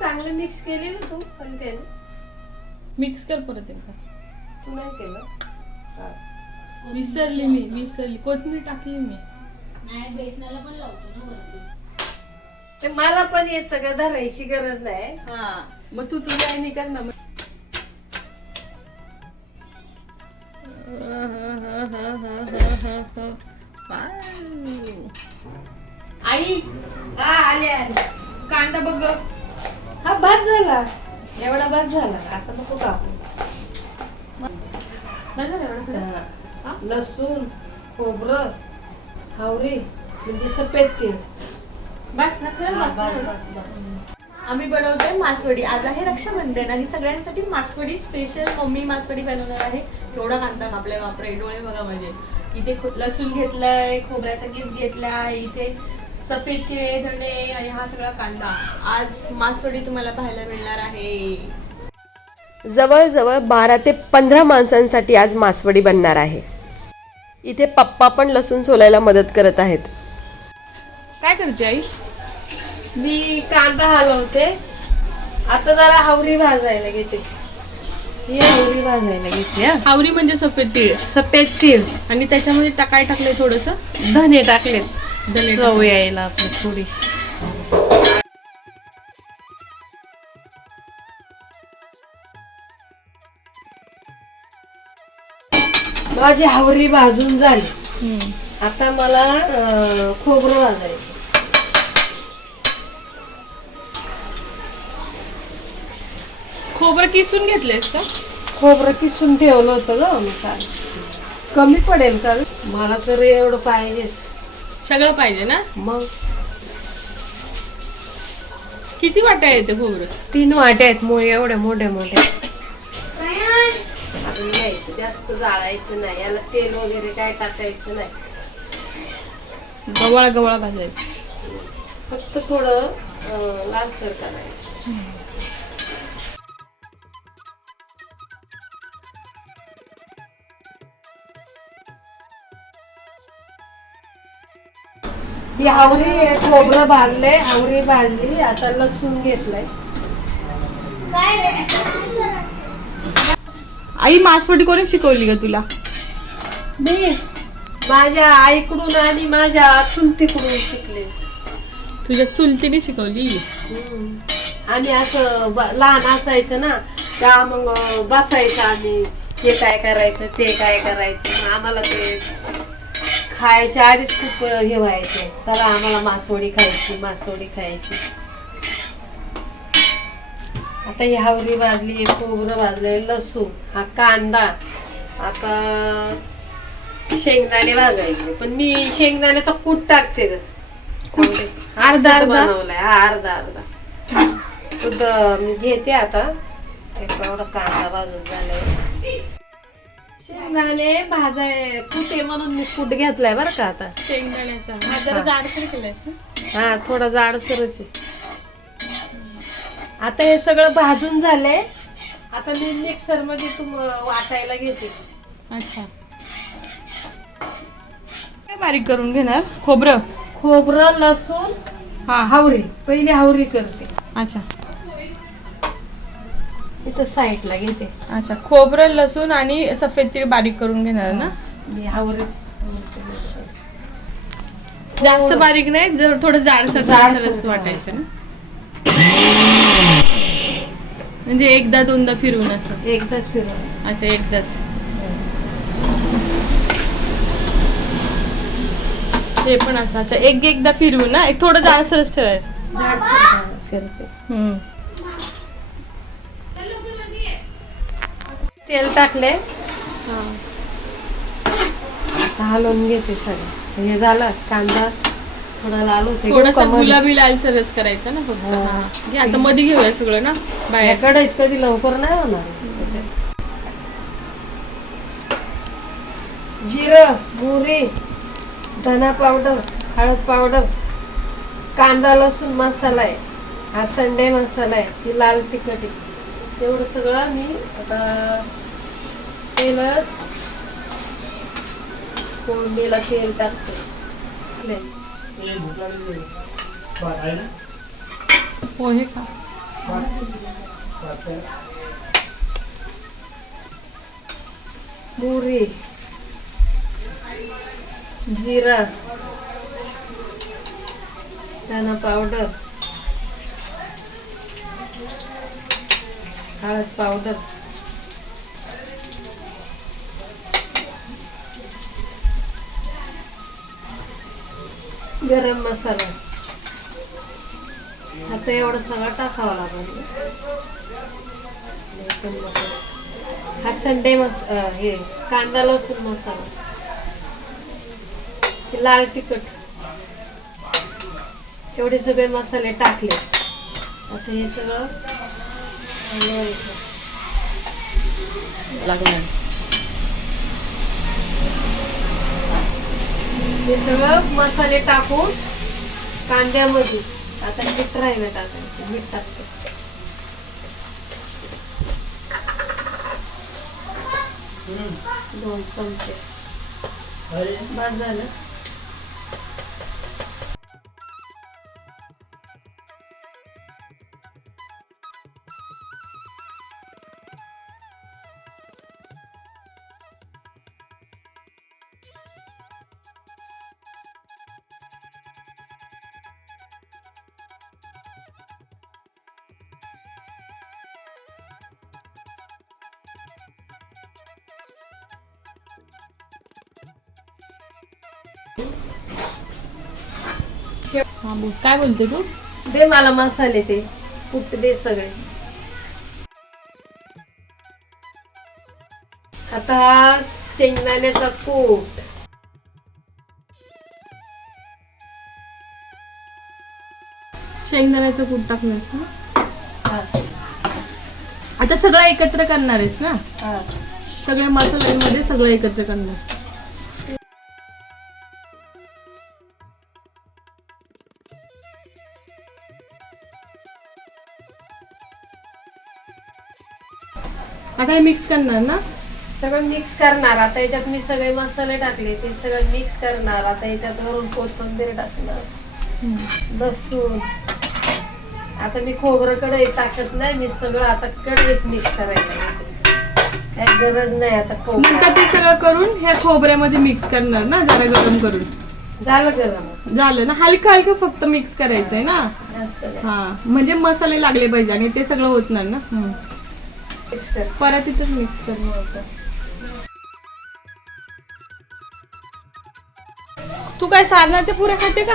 चांगलं मिक्स केले ना तू पण त्याने मिक्स कर परत एकदा. तू नाही केलं? हा. विसरली मी विसरली. कोथिंबीर टाकली मी. नाही बेसनाला पण लावतो ना वरती. ते मला पण येतं का? धरायची गरज नाही. हा. मग तू तुझ्या आईने कर ना. मग झाला आता नको? हा. लसूण खोबरं हावरी म्हणजे सफेद तेल बस ना खरंच. आम्ही बनवतोय मासवडी. आज आहे रक्षाबंधन आणि सगळ्यांसाठी मासवडी स्पेशल मम्मी मासवडी बनवणार आहे. केवढा कांदा कापलाय बापरे डोळे बघा माझे. इथे लसूण घेतलाय खोबऱ्याचा किस घेतलाय इथे सफेद तिळे धणे आणि हा सगळा कांदा. आज मासवडी तुम्हाला पाहायला मिळणार आहे. जवळजवळ बारा ते पंधरा माणसांसाठी आज मासवडी बनणार आहे. इथे पप्पा पण लसूण सोलायला मदत करत आहेत. काय करते आई? मी कांदा हलवते. आता जरा हावरी भाजायला घेते. ही हावरी भाजायला घेते हा. आवरी म्हणजे सफेद तीळ? सफेद तीळ. आणि त्याच्यामध्ये टा- काय टाकलंय थोडस? धने टाकलेत. धने चव यायला आपली थोडी. माझी हावरी भाजून झाली. आता मला अं, खोबरं भाजायचं. खोबरं किसून घेतलंयस का? खोबरं किसून ठेवलं होतं ग मी काल. कमी पडेल का ग? मला तर एवढं पाहिजेच सगळं पाहिजे ना? मग? किती वाटा येते खोबरं? तीन वाट्या आहेत मुळे एवढ्या मोठ्या मोठ्या. जास्त जाळायचं नाही. याला तेल वगैरे काय टाकायचं नाही. गवळा गवळा भाजायचं. फक्त थोडं लालसर करायचं. ही आवरी आहे, खोबरं भाजलंय आवरी भाजली आता लसूण घेतलंय. आई मासवडी कोणी शिकवली का तुला. मी माझ्या आईकडून आणि माझ्या चुलतीकडून शिकले. तुझ्या चुलतीने शिकवली? हम्म. आणि असं ब- लहान असायचं ना त्या मग बसायचं आम्ही हे काय करायचं ते काय करायचं मग आम्हाला ते खायच्या आधीच खूप हे व्हायचं. चला आम्हाला मासवडी खायची मासवडी खायची. आता ही हावरी भाजली खोबरं भाजले लसूण हा कांदा. आता शेंगदाणे भाजायचे. पण मी शेंगदाण्याचा कूट टाकते ग. अर्धा अर्धा? बनवलाय. हा अर्धा अर्धा. खुद मी घेते आता. एक एवढा कांदा भाजून झालाय. शेंगदाणे भाजाय कुटे म्हणून मी कूट घेतलाय बरं का आता. शेंगदाण्याचा. हा. जरा जाडसर केलायस ना? हा थोडा जाडसरच आहे. आता हे सगळं भाजून झालंय. आता मी मिक्सरमध्ये तुम वाटायला घेते. अच्छा. काय बारीक करून घेणार? खोबरं? खोबरं लसूण हा. हावरी. पहिली हावरी करते. अच्छा. इथं साईडला घेते. अच्छा. खोबरं लसूण आणि सफेद तीळ बारीक करून घेणार ना? मी हावरीच जास्त बारीक नाही जर थोडं जाडसर, जाडसर वाटायचं ना? म्हणजे एकदा दोनदा फिरवून असं? एकदाच फिरवलं अच्छा एकदाच. ते पण असं अच्छा एक एकदा फिरवून ना एक थोडं जाडसरच ठेवायचं. हम्म. तेल टाकले आता हलवून घेते सगळं. हे झालं कांदा थोडा लाल होते थोडस गुलाबी लालसरच करायचं ना फक्त. हा. घे, आता मध्ये घेऊया सगळं ना बाहेर. कढईत कधी लवकर नाही होणार. जिरं मोहरी धना पावडर हळद पावडर कांदा लसूण मसाला आहे. हा संडे मसाला आहे ही लाल तिखट आहे. एवढं सगळं मी आता तेलात फोडणीला तेल टाकते. पोहे का मोहरी जिरा धना पावडर हळद पावडर गरम मसाला. आता एवढं सगळं टाकावं लागेल. मसाला. हा संडे मस हे कांदा लसूण मसाला. लाल तिखट. एवढे सगळे मसाले टाकले. आता हे सगळं लागणार. हे सगळं मसाले टाकून कांद्यामध्ये. आता मीठ राहिलं टाकायचं. मीठ टाकतो. दोन चमचे. बस झालं हा बोल. काय बोलते तू? दे मला मसाले ते. कुठ दे सगळे. आता हा शेंगदाण्याचा कूट. शेंगदाण्याचं कूट टाकणार ना हा, आता सगळं एकत्र करणार आहेस ना? हा. सगळ्या मसाल्यांमध्ये सगळं एकत्र करणार. आता हे मिक्स करणार ना? सगळं मिक्स करणार. आता याच्यात मी सगळे मसाले टाकले ते सगळं मिक्स करणार. आता याच्यात वरून कोथिंबीर टाकणार लसूण. आता मी खोबरं कढईत टाकत नाही मी सगळं आता कढईत मिक्स करायचं. काय गरज नाही आता नंतर खोबरं ते सगळं करून ह्या खोबऱ्यामध्ये मिक्स करणार ना? जरा गरम करून. झालं गरम. झालं ना? हलकं हलकं फक्त मिक्स करायचंय ना? जास्त नाही. हा. म्हणजे मसाले लागले पाहिजे आणि ते सगळं होत नाही ना? हम्म. मिक्स कर परत इथंच मिक्स करून होतं. तू काय सारणाच्या पुऱ्या खाते का?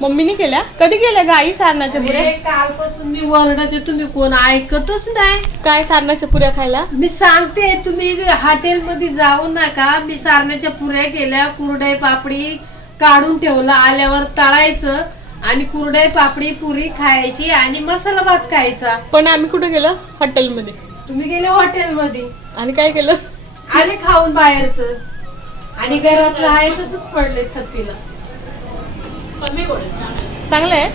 मम्मीने केल्या? कधी केल्या ग आई सारणाच्या पुऱ्या? कालपासून मी वरडाते तुम्ही कोण ऐकतच नाही. काय सारणाच्या पुऱ्या खायला? मी सांगते तुम्ही हॉटेलमध्ये जाऊ नका. मी सारण्याच्या पुऱ्या केल्या. कुरडई पापडी काढून ठेवलं. आल्यावर तळायचं. आणि कुरडई पापडी पुरी खायची आणि मसाला भात खायचा. पण आम्ही कुठे गेलो? हॉटेलमध्ये. तुम्ही गेले हॉटेलमध्ये. आणि काय केलं? आले खाऊन बाहेरचं. आणि घरातलं आहे तसंच पडले थप्पीला कमी चांगलं आहे.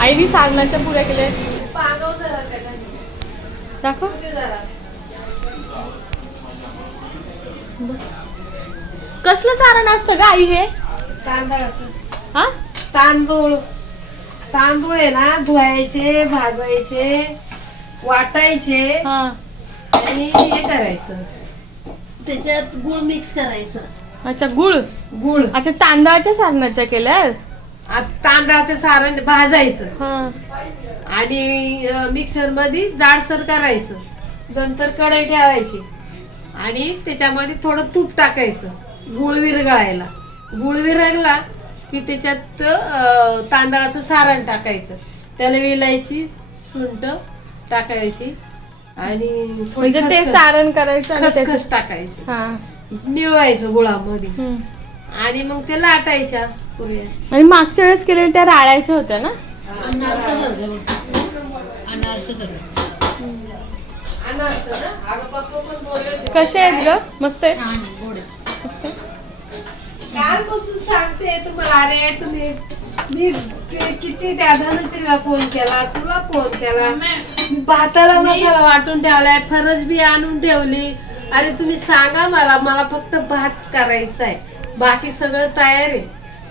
आईने सारणाच्या पुऱ्या केल्या. पागव जरा. दाखव. जरा कसलं सारण असतं ग आई हे? तांदळाचं. हा? तांदूळ. तांदूळ आहे ना धुवायचे भाजायचे वाटायचे. हा. आणि हे करायचं. त्याच्यात गुळ मिक्स करायचं. अच्छा गुळ? गुळ. अच्छा तांदळाच्या सारणाच्या केल्या आ- तांदळाचं सारण भाजायचं. हा. आणि मिक्सरमध्ये जाडसर करायचं. नंतर कढई ठेवायची. आणि त्याच्यामध्ये थोडं तूप टाकायचं. गुळ विरघळायला. गुळ विरघला की त्याच्यात तांदळाचं सारण टाकायचं. त्याला वेलायची सुंट टाकायची आणि थोडी म्हणजे ते खसखस- सारण करायचं आणि खसखस त्याच्यात टाकायची. हा. मिळवायचं गुळामध्ये. हम्म. आणि मग ते लाटायच्या पुऱ्या आणि मागच्या वेळेस केलेल्या त्या राळ्याच्या होत्या ना? अनारसासारखं बघ. अनारसासारखं अनारस ना? अगं पप्पा पण बोलले होते. कसे आहेत ग? मस्त आहेत? छान आहे. कालपासून सांगते तुम्हाला अरे तुम्ही मी किती त्या धनश्रीला फोन केला तुला फोन केला. मी भाताला मसाला वाटून ठेवलाय फरज बी आणून ठेवली. अरे तुम्ही सांगा मला मला फक्त भात करायचा आहे. बाकी सगळं तयार आहे.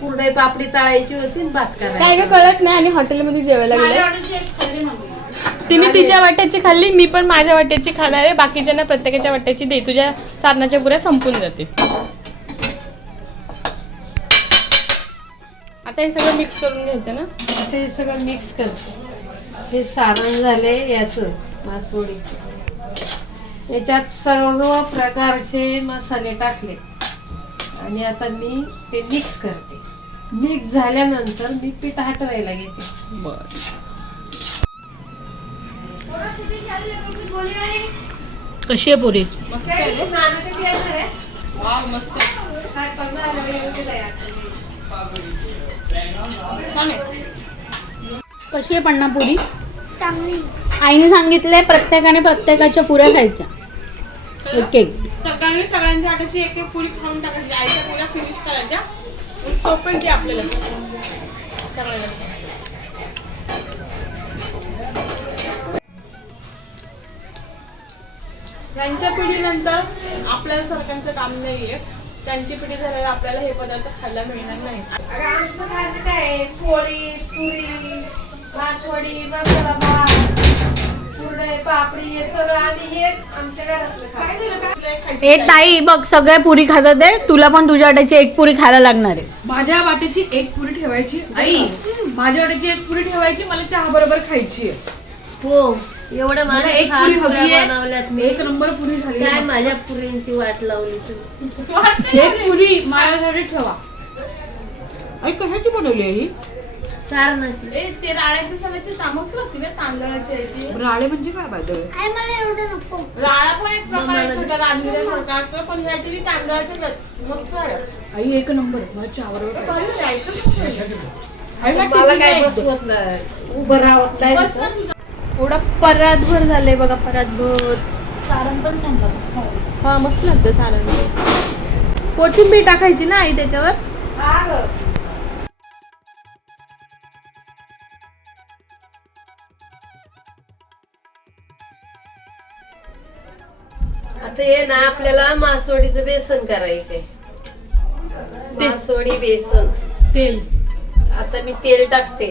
कुरडई पापडी तळायची होती आणि भात काय करायचा. काय कळत नाही. आणि हॉटेलमध्ये जेवायला गेले तिने तिच्या वाट्याची खाल्ली मी पण माझ्या वाट्याची खाणार आहे. बाकीच्यांना प्रत्येकाच्या वाट्याची दे तुझ्या सारणाच्या पुऱ्या संपून जाते आता हे सगळं मिक्स करून घ्यायचं ना? ते सगळं मिक्स करते. हे सारण झाले याचं मासवडीचं याच्यात सर्व प्रकारचे मसाले टाकले. आणि आता मी ते मिक्स करते. मिक्स झाल्यानंतर मी पीठ हटवायला घेते. कशी आहे पुरी? कशी आहे पन्ना पुरी? आईने सांगितलंय प्रत्येकाने प्रत्येकाच्या पुऱ्या खायच्या. एक एक सगळ्यांनी सगळ्यांच्या वाट्याची एक एक पुरी खाऊन टाकायची. आईच्या पुऱ्या फिनिश करायच्या. सोपेल की आपल्याला. यांच्या पिढीनंतर आपल्याला सरकारचं काम नाहीये. त्यांची पिढी झाल्यावर आपल्याला हे पदार्थ खायला मिळणार नाही. आमचं खाणं काय? पोळी पुरी मासवडी मसाला भात कुरडई पापडी हे सगळं आम्ही हे आमच्या घरातलं खातो. ए ताई बघ सगळ्या पुरी खातात आहे. तुला पण तुझ्या वाट्याची एक पुरी खायला लागणार आहे. माझ्या वाट्याची एक पुरी ठेवायची? आई माझ्या वाट्याची एक पुरी ठेवायची मला चहा बरोबर खायची आहे. हो. एवढ्या मला माझ्या एक पुरी हवी आहे. बनवल्यात मी. एक नंबर पुरी झाली काय. माझ्या पुरींची वाट लावली तुम्ही एक पुरी माझ्यासाठी ठेवा. आई कशाची बनवली आहे ही? सारणाची. ते राळ्याच्या सगळ्याची तामस लागते ना तांदळाची याची. राळे म्हणजे काय पाहिजे राळा पण एक प्रकार असतो पण तांदळाच्या मस्त आई एक नंबर. मला चहाबरोबर मला काय बसवत नाही. उभं राहत नाही. एवढा परातभर झाले बघा परातभर. सारण पण छान लागतं. हा. मस्त लागतं सारण. कोथिंबीर टाकायची ना आई त्याच्यावर? हा. आता हे ना आपल्याला मासवडीचं बेसन करायचंय. मासवडी बेसन. तेल. आता मी तेल टाकते.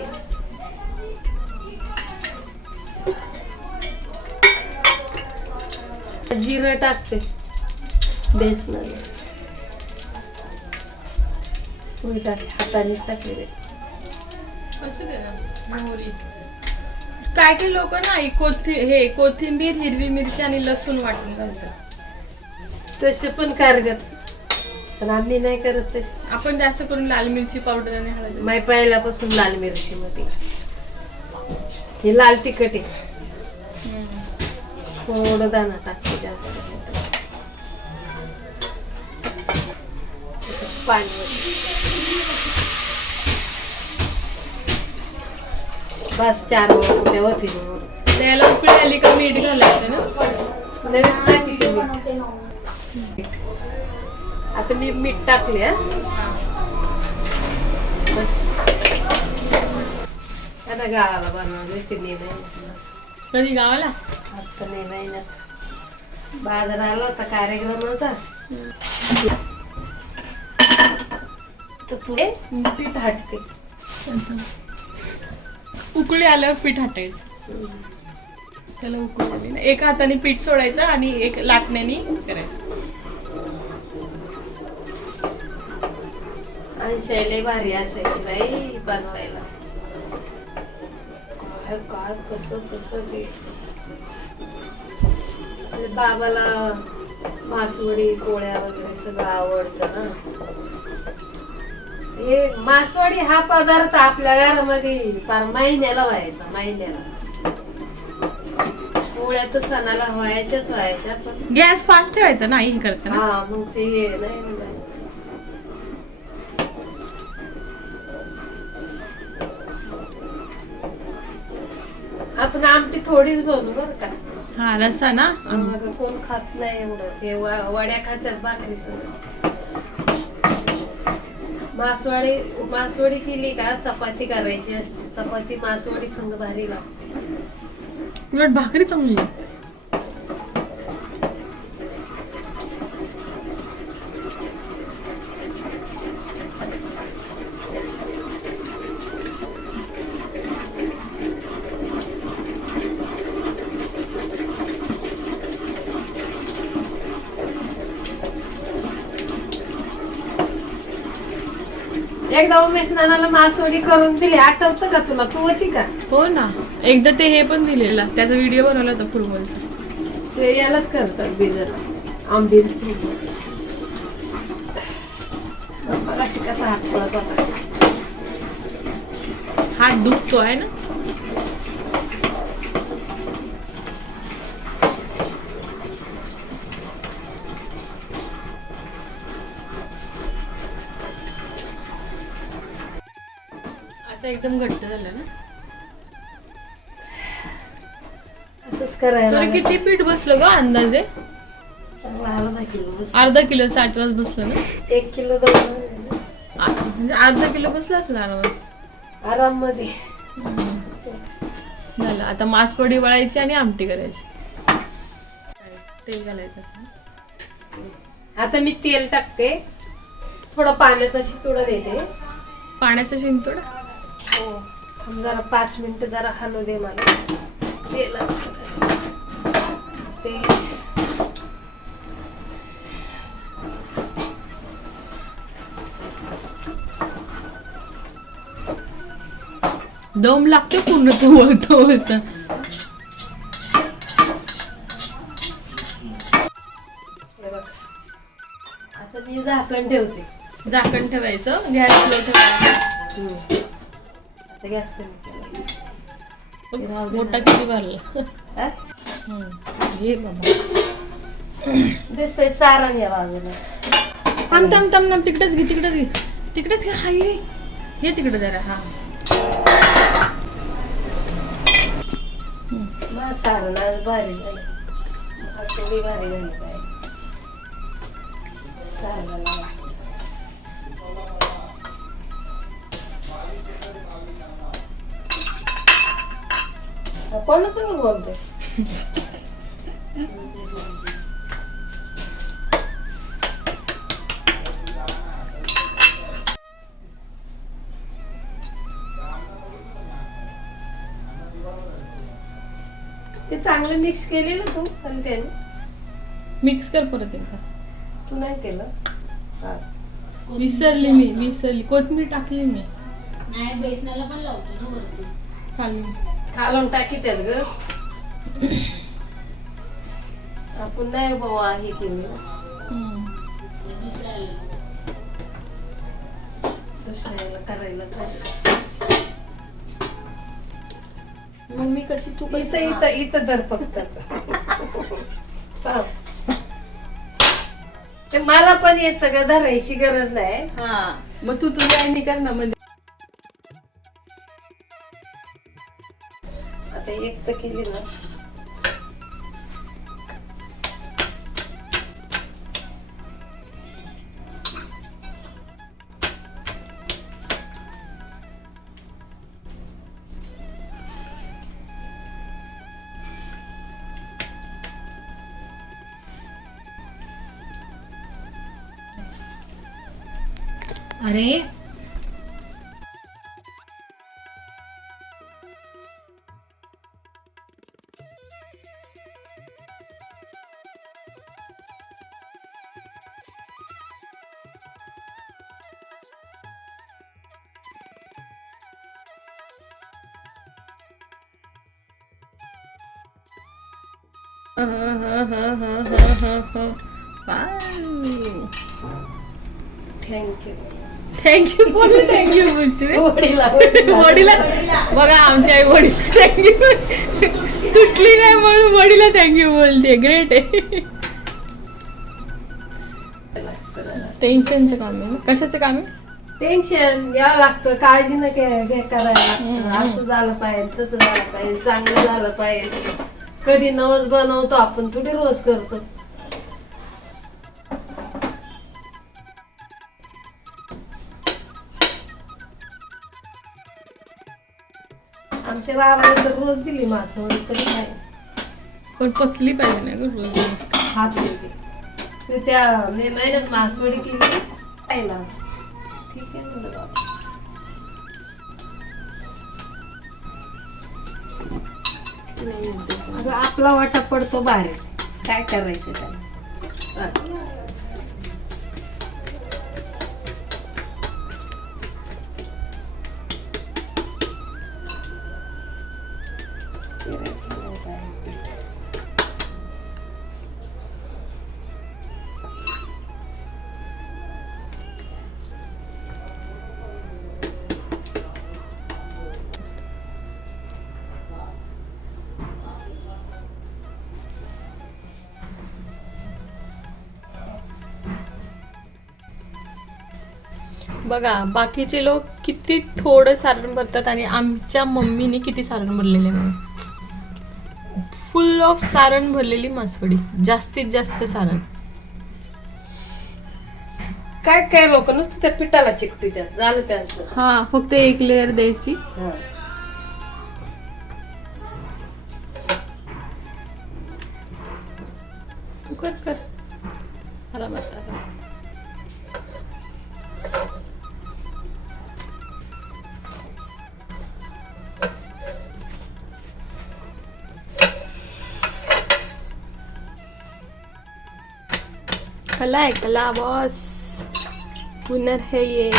जिरं टाकते. टाकले हाताने टाकले काय काय लोक नाही कोथि हे कोथिंबीर हिरवी मिरची आणि लसूण वाटून घालतात. तसे पण करतात. पण आम्ही नाही करत ते. आपण जास्त करून लाल मिरची पावडर आणि हळद. माय पहिल्यापासून लाल मिरची मध्ये हे लाल तिखट आहे. थोडं दाणा टाकते जास्त. पाणी. बस चार उद्या होती त्याला उकळी आली का मीठ घालायचं ना? मीठ आता मी मीठ टाकले बस. आता गावाला बनवले ते मे महिन्यात कधी गावाला? आता मे महिन्यात बाजार आला होता कार्यक्रम होता. तर थोडे पीठ हटते. उकळी आल्यावर पीठ हटायचं. त्याला उकळी आली ना. एका हाताने पीठ सोडायचं आणि एक लाटण्याने करायचं. आणि शैले भारी असायची बाई बनवायला. काय काय कसं कसं ते? बाबाला मासवडी पोळ्या वगैरे सगळं आवडतं ना. हे मासवडी हा पदार्थ आपल्या घरामध्ये फार महिन्याला व्हायचा महिन्याला. पोळ्या तर सणाला व्हायच्याच व्हायच्या पण गॅस फास्ट ठेवायचा नाही करताना हा मग ते नाही आमटी थोडीच बनवू बर का. हा रसा ना? कोण खात नाही एवढं. ते व- वड्या खातात भाकरी मासवडी मासवडी केली का चपाती करायची असते. चपाती मासवडी संग भारी लागते. उलट भाकरी चांगली आहे. एकदा उमेश नानाला मासवडी करून दिली. आठवतं का तुला? तू होती का? हो ना. एकदा ते हे पण दिलेला. त्याचा व्हिडिओ बनवला होता फुलमलचा ते यालाच करतात बिजर. आंबील. कसा हात पडत होता हात दुखतो आहे ना? एकदम घट्ट झालं ना? असंच करायला तरी किती पीठ बसलं ग अंदाजे? लागलं. अर्धा किलो बस. अर्धा किलो साठवाच बसलं ना? एक किलो दोन आ- म्हणजे अर्धा किलो बसलं असेल आरामात? आराममध्ये झालं. आता मासवडी वळायची आणि आमटी करायची. तेल घालायचं असं आता मी तेल टाकते. थोडं पाण्याचा शितोडा देते. पाण्याचा शिंतोडा? जरा पाच मिनिटं जरा हलू दे मला. तेल ते. दम लागते पूर्ण ते हे बघ. आता मी झाकण ठेवते. झाकण ठेवायचं. गॅस ठेवायचा. आता गॅस कमी केला. मोठा किती भरला? हा? घे बाबा. दिसतंय सारण या बाजूला. थांब थांब थांब थांब तिकडेच घे तिकडेच घे. तिकडेच घे हाय रे. घे तिकडे जरा. हा. सारण आज भारी झालं. भारी झाली. कोणासंग बोलते ते चांगलं मिक्स केलेलं तू आणि त्याने मिक्स कर परत एकदा. तू नाही केलं? हा. विसरली मी विसरली. कोथिंबीर टाकली मी. नाही बेसनाला पण लावतो ना बरोबर खाली घालून टाकी त्यात ग. आपण नाही बाबा हे केली. हम्म. दुसऱ्याला करायला पाहिजे मम्मी कशी तू इथं इथं इथं दर फक्त. मला पण येतं का धरायची गरज नाही. हा. मग तू तुझ्या आईने कर ना म्हणजे आता एक तर केली ना. अरे थँक्यू बोलले थँक्यू बोलते वडीला. वडीला. बघा आमची आई वडील. थँक्यू तुटली नाही म्हणून वडीला थँक्यू बोलते. ग्रेट आहे. टेन्शनचं काम आहे? कशाचं काम आहे? टेन्शन यावं लागतं. काळजी न करायला असं झालं पाहिजे तसं झालं पाहिजे चांगलं झालं पाहिजे. कधी नवस बनवतो आपण थोडी रोज करतो? आमच्या तर रोज दिली मासवडी तरी काय? पण पसली पाहिजे ना ग रोज हात देते ते त्या मे महिन्यात मासवडी केली खायला ठीक आहे ना बाबा. अगं आपला वाटा पडतो बाहेर. काय करायचं त्याला? बघा बाकीचे लोक किती थोडं सारण भरतात आणि आमच्या मम्मीने किती सारण भरलेले बघा फुल ऑफ सारण भरलेली मासवडी. जास्तीत जास्त सारण. काय काय लोक नुसतं त्या पिठाला चिकटी त्यात झालं त्यांचं. हा फक्त एक लेअर द्यायची. तू कर कर. कला है कला बॉस हुनर है ये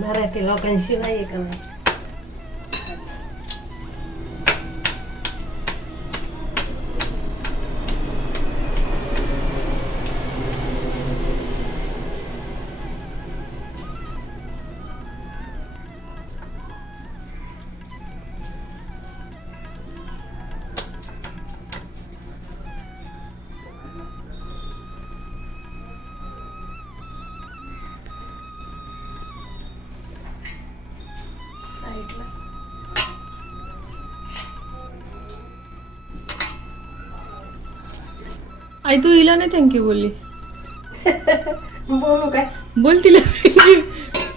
मराठी लोकांशिवाय आहे आई तू हिला नाही थँक्यू बोलली? बोलू काय? बोल तिला.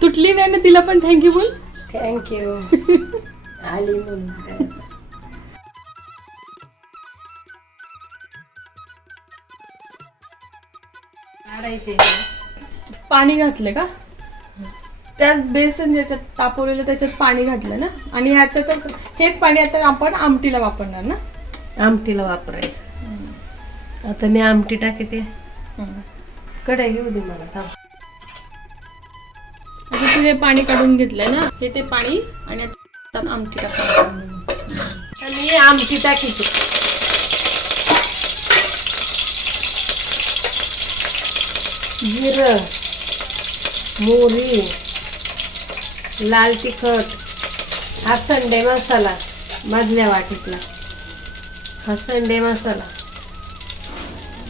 तुटली नाही ना तिला पण थँक्यू बोल. थँक्यू आली म्हणून. काय. काढायचे पाणी घातलं का? त्यात बेसन ज्याच्यात तापवलेलं त्याच्यात पाणी घातलं ना? आणि ह्याच्यातच हेच पाणी आता आपण आमटीला वापरणार ना? आमटीला वापरायचं. आता मी आमटी टाकते. कढई घेऊ दे मला थांब. आता तू हे पाणी काढून घेतलंय ना हे ते पाणी आणि आता आमटी टाकणार आणि आमटी टाकीची जिरं मोहरी लाल तिखट हा संडे मसाला मधल्या वाटीतला. हा संडे मसाला.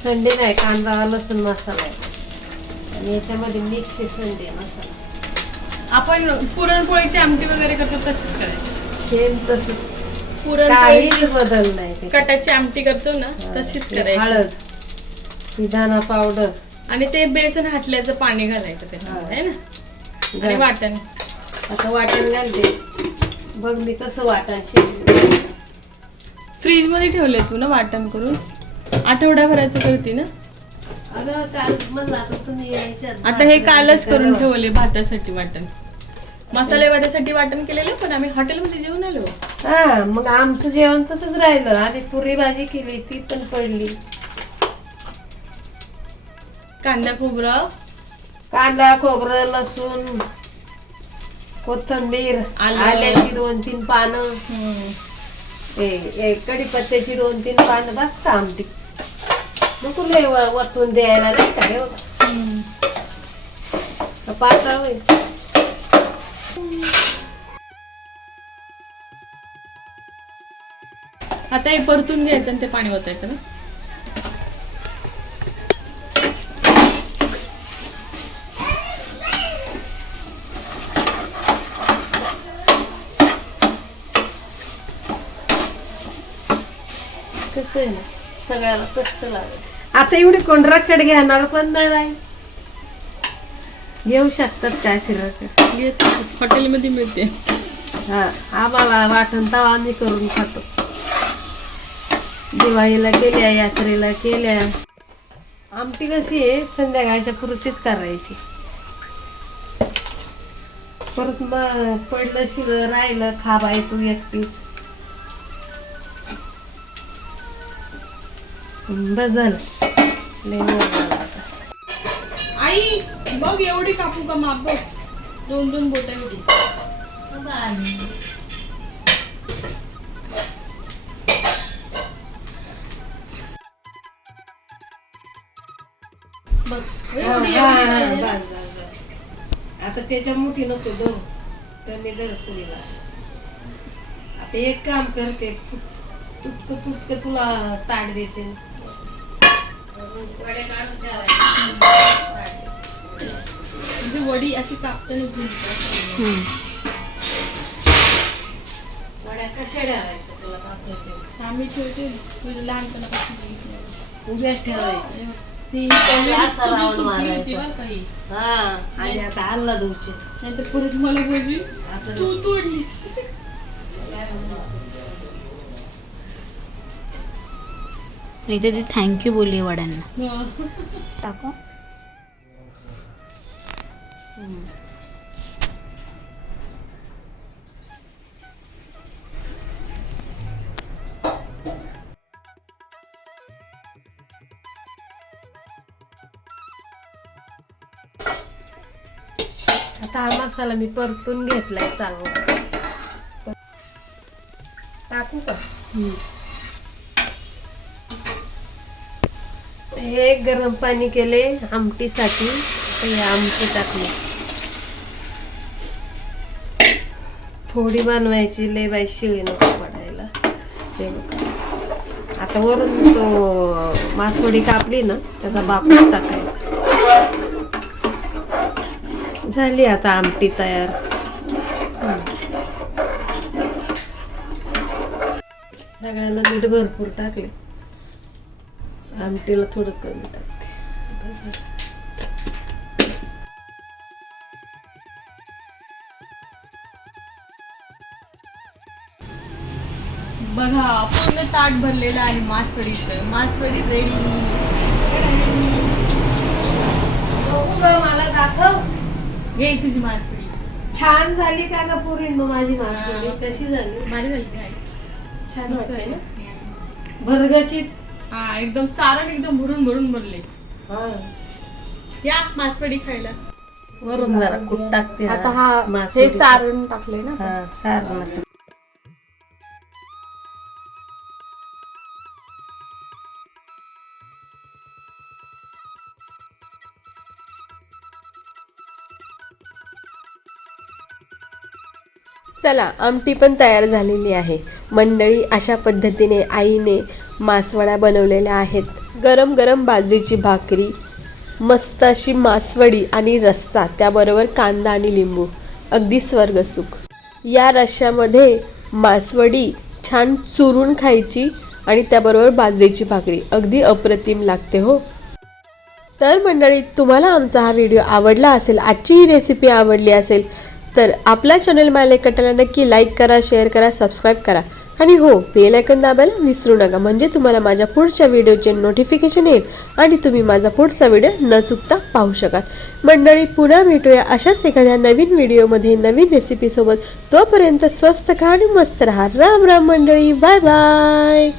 संडे नाही कांदा लसूण मसाला आहे. आणि याच्यामध्ये मिक्स आहे संडे मसाला. आपण पुरणपोळीची आमटी वगैरे करतो तशीच करायची. सेम तसंच. पुरणपोळी बदल नाही ते कटाची आमटी करतो ना तशीच करायची. हळद विधाना पावडर. आणि ते बेसन हाटल्याचं पाणी घालायचं त्याच्यामध्ये है. ना? आणि वाटण. आता वाटण घालते. बघ मी कसं वाटण फ्रीजमध्ये ठेवले तू ना वाटण करून? आठवड्याभराचं करते ना? अगं काल म्हणलं आता तुम्ही आता हे कालच करून ठेवले भातासाठी वाटण. मसाले भातासाठी वाटण केलेलं पण आम्ही हॉटेलमध्ये जेवण आलो. हा मग आमचं जेवण तसंच राहिलं. आम्ही पुरी भाजी केली ती पण पडली. कांदा खोबरं? कांदा खोबरं लसूण कोथंबीर आलं. आल्याची दोन तीन पानं. ए, कढीपत्त्याची दोन तीन पानं. बसता आमटी नको लय व- वतून द्यायला नाही का रे बाबा? हम्म. का पातळ होईल आता हे परतून घ्यायचं आणि ते पाणी ओतायचं ना कसं आहे ना सगळ्याला कष्ट लागत आता एवढी कोण रखड घेणार पण नाही बाई. घेऊ शकतात काय रखड हॉटेलमध्ये मिळते. हा आम्हाला वाटण तवा आम्ही करून खातो. दिवाळीला केल्या यात्रेला केल्या आमटी कशी आहे? संध्याकाळच्या पुरतीच करायची. परत मग पडलं शिलं राहिलं खाबाय तू एकटीच बस झालं. आई बघ एवढी कापू का माप बघ. दोन दोन बोट एवढी. आता त्याच्या मुठी नको दोन. कमी दर पुरीला आता एक काम करते तुटक तुटक तुला ताट देते. म्हणजे वडी अशी कापताना वड्या कशा ठेवायच्या? तुला दाखवते आम्ही ठेवते. तुझं लहानपणापासून. उभ्या ठेवायच्या. ही. हा आणि आता हल्ला धुवचे नाहीतर परत मला बोलली तू तोडलीस. इथे ती थँक्यू बोलली वड्यांना टाकू आता हा मसाला मी परतून घेतलाय चांगला टाकू का? हे गरम पाणी केले आमटीसाठी. हे आमटी टाकली. थोडी बनवायची लय बाई शिळी नको पडायला. ते आता वरून तो मासवडी कापली ना त्याचा बापूस टाकायचा. झाली आता आमटी तयार. सगळ्यांना मीठ भरपूर टाकले. आमटीला थोडं कमी टाकते. बघा पूर्ण ताट भरलेलं आहे मासवडीचं मासवडी रेडी मला दाखव. घे तुझी मासवडी छान झाली का ग पुरींनो माझी मासवडी कशी झाली? भारी झाली काय छान वाटतंय ना? भरगचित. हा एकदम सारण एकदम भरून भरून भरले. हा. या मासवडी खायला. वरून जरा कूट टाकते आता हा हे मासवडी. सारण टाकले ना. हा सारणाचं चला आमटी पण तयार झालेली आहे. मंडळी अशा पद्धतीने आईने मासवड्या बनवलेल्या आहेत. गरम गरम बाजरीची भाकरी मस्त अशी मासवडी आणि रस्सा त्याबरोबर कांदा आणि लिंबू. अगदी स्वर्गसुख. या रश्श्यामध्ये मासवडी छान चुरून खायची आणि त्याबरोबर बाजरीची भाकरी. अगदी अप्रतिम लागते हो. तर मंडळी तुम्हाला आमचा हा व्हिडिओ आवडला असेल आजची ही रेसिपी आवडली असेल तर आपल्या चॅनल मायलेकटाला नक्की लाईक करा शेअर करा सबस्क्राईब करा. आणि हो बेल आयकन दाबायला विसरू नका. म्हणजे तुम्हाला माझ्या पुढच्या व्हिडिओचे नोटिफिकेशन येईल आणि तुम्ही माझा पुढचा व्हिडिओ न चुकता पाहू शकाल. मंडळी पुन्हा भेटूया अशाच एखाद्या नवीन व्हिडिओमध्ये नवीन रेसिपीसोबत तोपर्यंत स्वस्त खा आणि मस्त राहा. राम राम मंडळी. Bye bye.